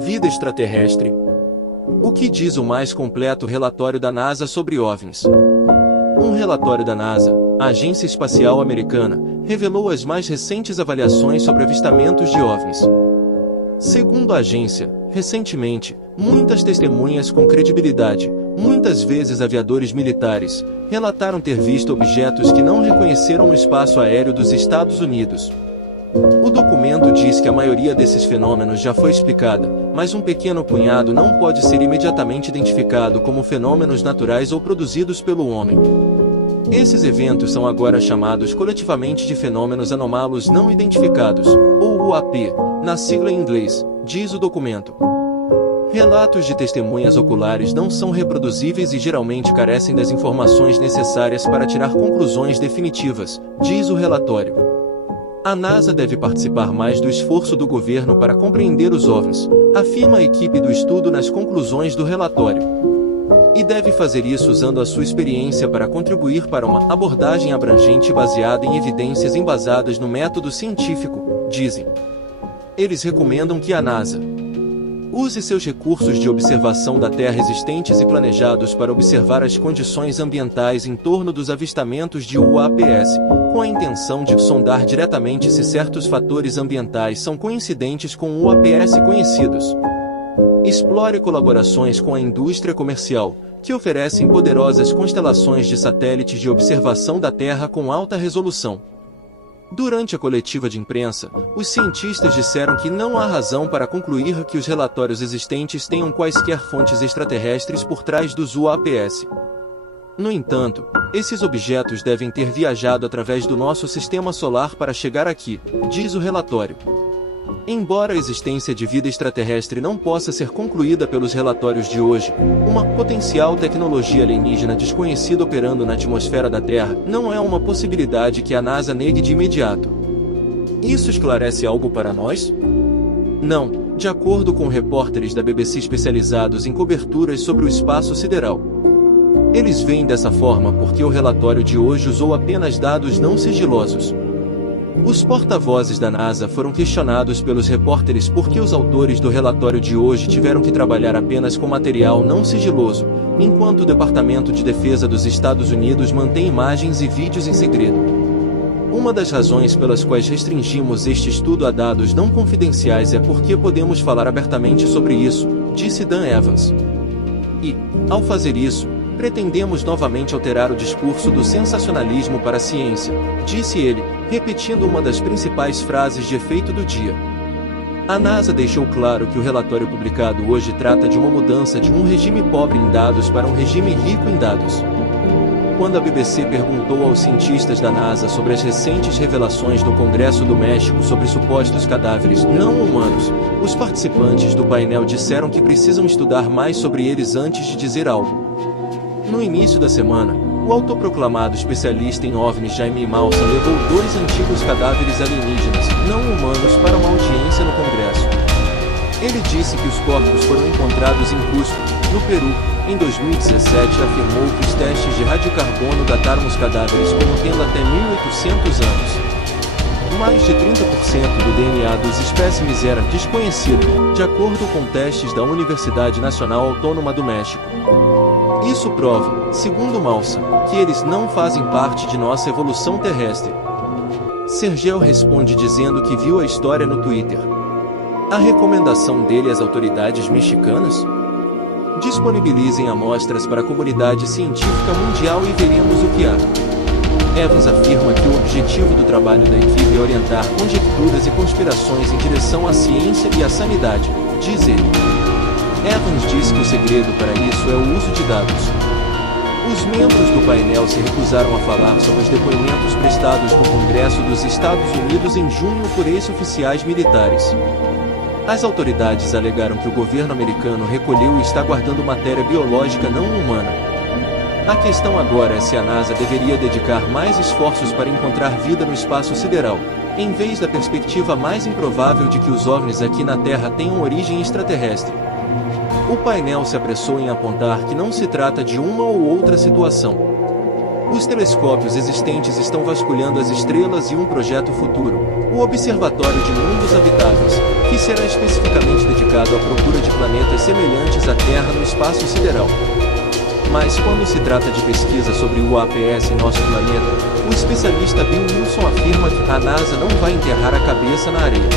Vida extraterrestre. O que diz o mais completo relatório da NASA sobre OVNIs? Um relatório da NASA, a Agência Espacial Americana, revelou as mais recentes avaliações sobre avistamentos de OVNIs. Segundo a agência, recentemente, muitas testemunhas com credibilidade, muitas vezes aviadores militares, relataram ter visto objetos que não reconheceram no espaço aéreo dos Estados Unidos. O documento diz que a maioria desses fenômenos já foi explicada, mas um pequeno punhado não pode ser imediatamente identificado como fenômenos naturais ou produzidos pelo homem. Esses eventos são agora chamados coletivamente de fenômenos anômalos não identificados, ou UAP, na sigla em inglês, diz o documento. Relatos de testemunhas oculares não são reproduzíveis e geralmente carecem das informações necessárias para tirar conclusões definitivas, diz o relatório. A NASA deve participar mais do esforço do governo para compreender os OVNIs, afirma a equipe do estudo nas conclusões do relatório. E deve fazer isso usando a sua experiência para contribuir para uma abordagem abrangente baseada em evidências embasadas no método científico, dizem. Eles recomendam que a NASA use seus recursos de observação da Terra existentes e planejados para observar as condições ambientais em torno dos avistamentos de UAPs, com a intenção de sondar diretamente se certos fatores ambientais são coincidentes com UAPs conhecidos. Explore colaborações com a indústria comercial, que oferecem poderosas constelações de satélites de observação da Terra com alta resolução. Durante a coletiva de imprensa, os cientistas disseram que não há razão para concluir que os relatórios existentes tenham quaisquer fontes extraterrestres por trás dos UAPs. No entanto, esses objetos devem ter viajado através do nosso sistema solar para chegar aqui, diz o relatório. Embora a existência de vida extraterrestre não possa ser concluída pelos relatórios de hoje, uma potencial tecnologia alienígena desconhecida operando na atmosfera da Terra não é uma possibilidade que a NASA negue de imediato. Isso esclarece algo para nós? Não, de acordo com repórteres da BBC especializados em coberturas sobre o espaço sideral. Eles veem dessa forma porque o relatório de hoje usou apenas dados não sigilosos. Os porta-vozes da NASA foram questionados pelos repórteres por que os autores do relatório de hoje tiveram que trabalhar apenas com material não sigiloso, enquanto o Departamento de Defesa dos Estados Unidos mantém imagens e vídeos em segredo. Uma das razões pelas quais restringimos este estudo a dados não confidenciais é porque podemos falar abertamente sobre isso, disse Dan Evans. E, ao fazer isso, pretendemos novamente alterar o discurso do sensacionalismo para a ciência, disse ele, repetindo uma das principais frases de efeito do dia. A NASA deixou claro que o relatório publicado hoje trata de uma mudança de um regime pobre em dados para um regime rico em dados. Quando a BBC perguntou aos cientistas da NASA sobre as recentes revelações do Congresso do México sobre supostos cadáveres não humanos, os participantes do painel disseram que precisam estudar mais sobre eles antes de dizer algo. No início da semana, o autoproclamado especialista em OVNIs Jaime Maussan levou 2 antigos cadáveres alienígenas, não humanos, para uma audiência no Congresso. Ele disse que os corpos foram encontrados em Cusco, no Peru. Em 2017 afirmou que os testes de radiocarbono dataram os cadáveres como tendo até 1800 anos. Mais de 30% do DNA dos espécimes era desconhecido, de acordo com testes da Universidade Nacional Autônoma do México. Isso prova, segundo Maussan, que eles não fazem parte de nossa evolução terrestre. Sergel responde dizendo que viu a história no Twitter. A recomendação dele às autoridades mexicanas? Disponibilizem amostras para a comunidade científica mundial e veremos o que há. Evans afirma que o objetivo do trabalho da equipe é orientar conjecturas e conspirações em direção à ciência e à sanidade, diz ele. Evans diz que o segredo para isso é o uso de dados. Os membros do painel se recusaram a falar sobre os depoimentos prestados no Congresso dos Estados Unidos em junho por ex-oficiais militares. As autoridades alegaram que o governo americano recolheu e está guardando matéria biológica não humana. A questão agora é se a NASA deveria dedicar mais esforços para encontrar vida no espaço sideral, em vez da perspectiva mais improvável de que os OVNIs aqui na Terra tenham origem extraterrestre. O painel se apressou em apontar que não se trata de uma ou outra situação. Os telescópios existentes estão vasculhando as estrelas e um projeto futuro, o Observatório de Mundos Habitáveis, que será especificamente dedicado à procura de planetas semelhantes à Terra no espaço sideral. Mas quando se trata de pesquisa sobre o UAPs em nosso planeta, o especialista Bill Wilson afirma que a NASA não vai enterrar a cabeça na areia.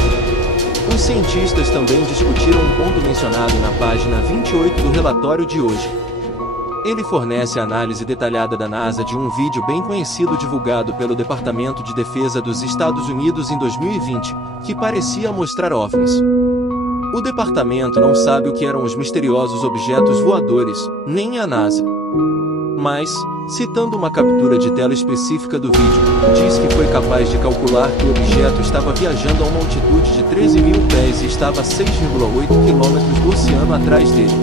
Os cientistas também discutiram um ponto mencionado na página 28 do relatório de hoje. Ele fornece a análise detalhada da NASA de um vídeo bem conhecido divulgado pelo Departamento de Defesa dos Estados Unidos em 2020, que parecia mostrar OVNIs. O departamento não sabe o que eram os misteriosos objetos voadores, nem a NASA. Mas, citando uma captura de tela específica do vídeo, diz que foi capaz de calcular que o objeto estava viajando a uma altitude de 13.000 pés e estava a 6,8 km do oceano atrás dele.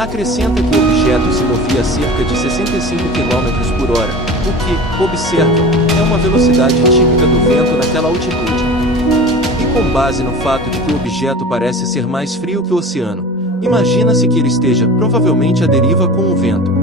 Acrescenta que o objeto se movia a cerca de 65 km por hora, o que, observa, é uma velocidade típica do vento naquela altitude. E com base no fato de que o objeto parece ser mais frio que o oceano, imagina-se que ele esteja, provavelmente à deriva com o vento.